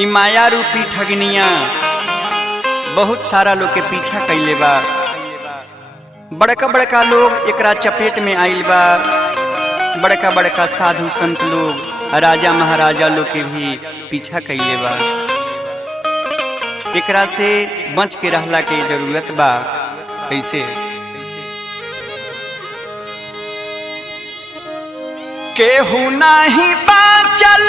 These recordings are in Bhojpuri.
ई माया रूपी ठगनिया बहुत सारा लोग के पीछा कैले बा। बड़का बड़का लोग एकरा चपेट में आइल बा। बड़का बड़का साधु संत लोग राजा महाराजा लोग के भी पीछा कैले बा। एकरा से बच के रहला के जरूरत बा। कैसे? केहू नहीं बाचल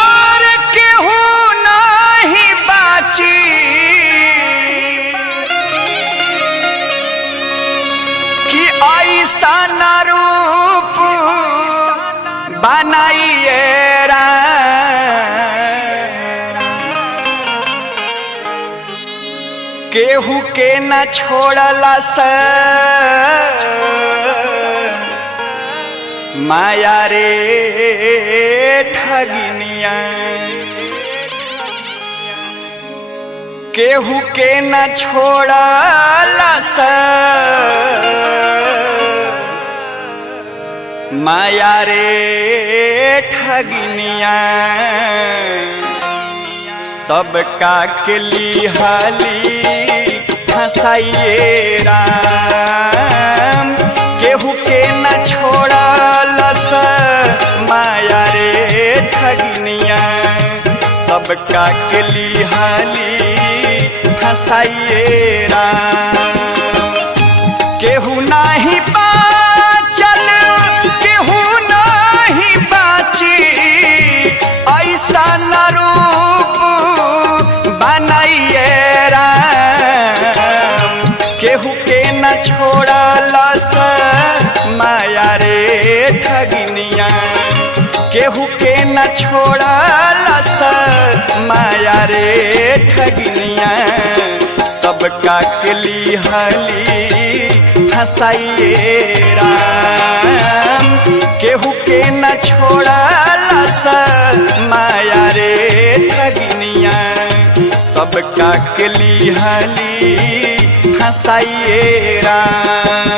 और केहू नहीं बाची, कि ऐसा न रूप बनाइए केहू के न छोड़ला से माया रे ठगिनिया। केहू के न छोड़ला से माया रे ठगिनिया। सबका के लिहाली फसाइए राम। केहू के न छोड़लस माया रे ठगिनिया। सबका के लिहाली फसाइए राम। केहू नहीं बाचल केहू नहीं बाची, ऐसा न रूप बनाइए राम। केहू के न छोड़लस माया रे ठगिनिया। केहू के न छोड़लस माया रे ठगिनिया। सबका के लिहाली फसाइए राम। केहू के न छोड़लस माया रे ठगिनिया। सबका के लिहाली फसाइए राम।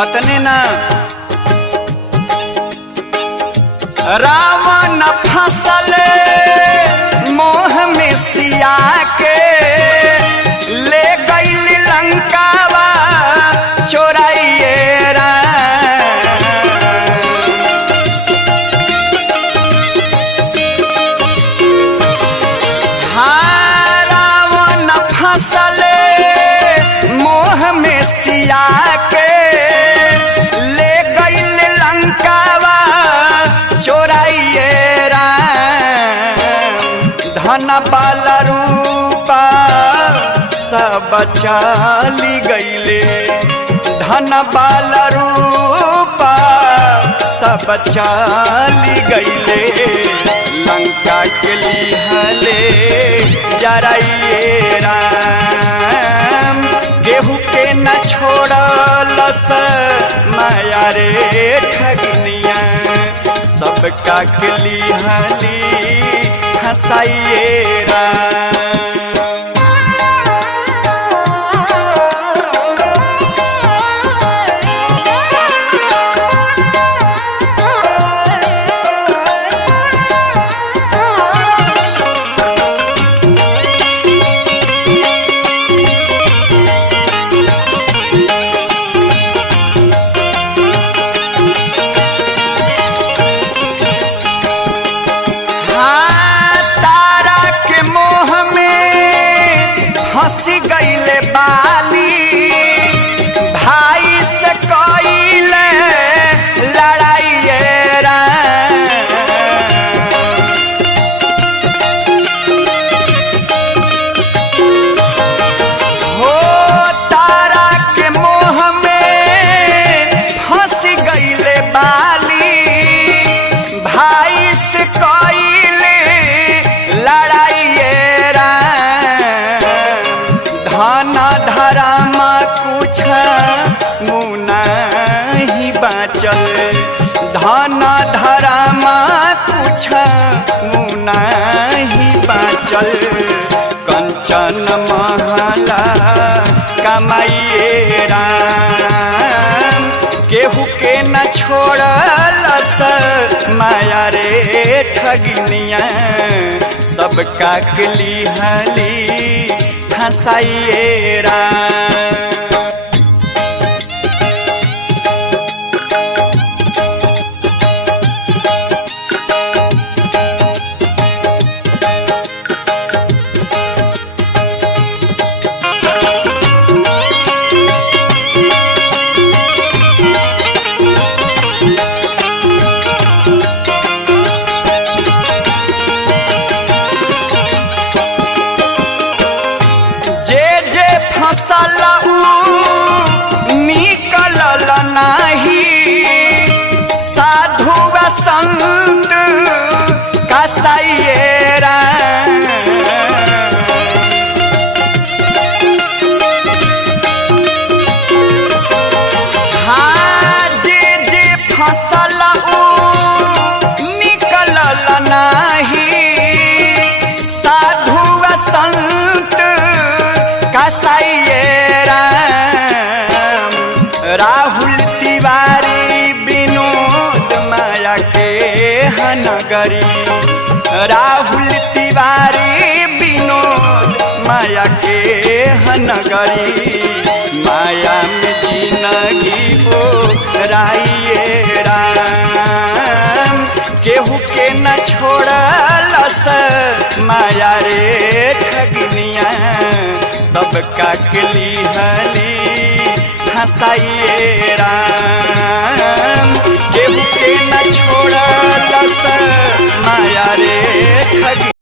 अतने ना रावण फसल मोह में सिया के ले गईल लंकावा चोराइए राम। हाँ रावण फसल मोह में सिया के चोराइए राम। धन बाल रूपा सब चाली गईले। धन बाल रूपा सब चाली गईले। लंका के लिहाले जराइए राम। केहू के न छोड़लस माया रे ठगिनिया। सबका के लिहाली फसाइए राम। तारा के मोह में कुछ मुना ही बाचल धन धरामा कुछ मुना ही बाचल कंचन महला कमाइए राम केहू के न छोड़लस माया रे ठगिनिया सब काकली हली हंसाइए राम। फसल निकलल नाही साधु संत कसाइए राम। हाँ जे फसल निकलल नाही साधु संत कसाइए राम। राहुल तिवारी विनोद माया के हनगरी राहुल तिवारी विनोद माया के हनगरी माया में जिंदगी हो राइए राम केहू के न छोड़लस माया रे ठगनिया सब काकली हली हंसाइए राम केहू के न छोड़लस माया रे ठग